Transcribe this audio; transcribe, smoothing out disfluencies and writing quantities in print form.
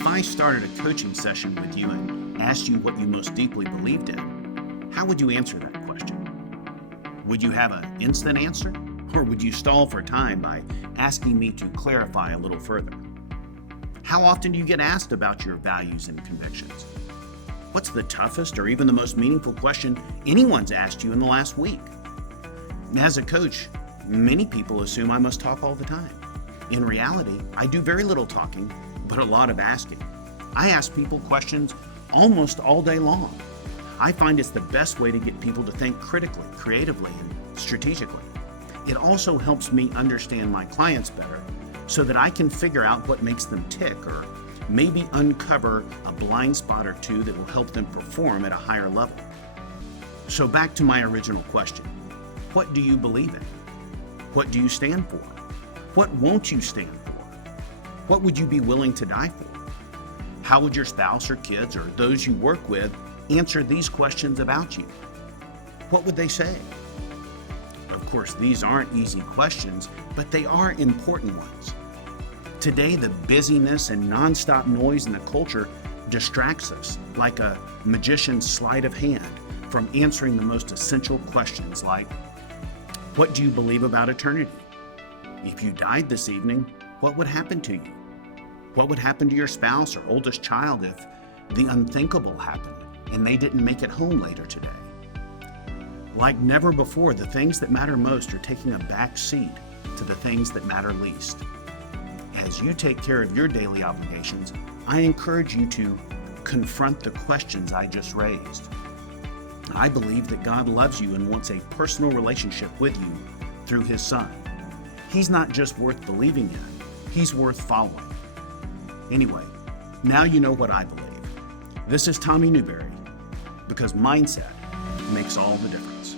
If I started a coaching session with you and asked you what you most deeply believed in, how would you answer that question? Would you have an instant answer? Or would you stall for time by asking me to clarify a little further? How often do you get asked about your values and convictions? What's the toughest or even the most meaningful question anyone's asked you in the last week? As a coach, many people assume I must talk all the time. In reality, I do very little talking, but a lot of asking. I ask people questions almost all day long. I find it's the best way to get people to think critically, creatively, and strategically. It also helps me understand my clients better so that I can figure out what makes them tick or maybe uncover a blind spot or two that will help them perform at a higher level. So back to my original question. What do you believe in? What do you stand for? What won't you stand for? What would you be willing to die for? How would your spouse or kids or those you work with answer these questions about you? What would they say? Of course, these aren't easy questions, but they are important ones. Today, the busyness and nonstop noise in the culture distracts us like a magician's sleight of hand from answering the most essential questions like, what do you believe about eternity? If you died this evening, what would happen to you? What would happen to your spouse or oldest child if the unthinkable happened and they didn't make it home later today? Like never before, the things that matter most are taking a back seat to the things that matter least. As you take care of your daily obligations, I encourage you to confront the questions I just raised. I believe that God loves you and wants a personal relationship with you through His Son. He's not just worth believing in, He's worth following. Anyway, now you know what I believe. This is Tommy Newberry, because mindset makes all the difference.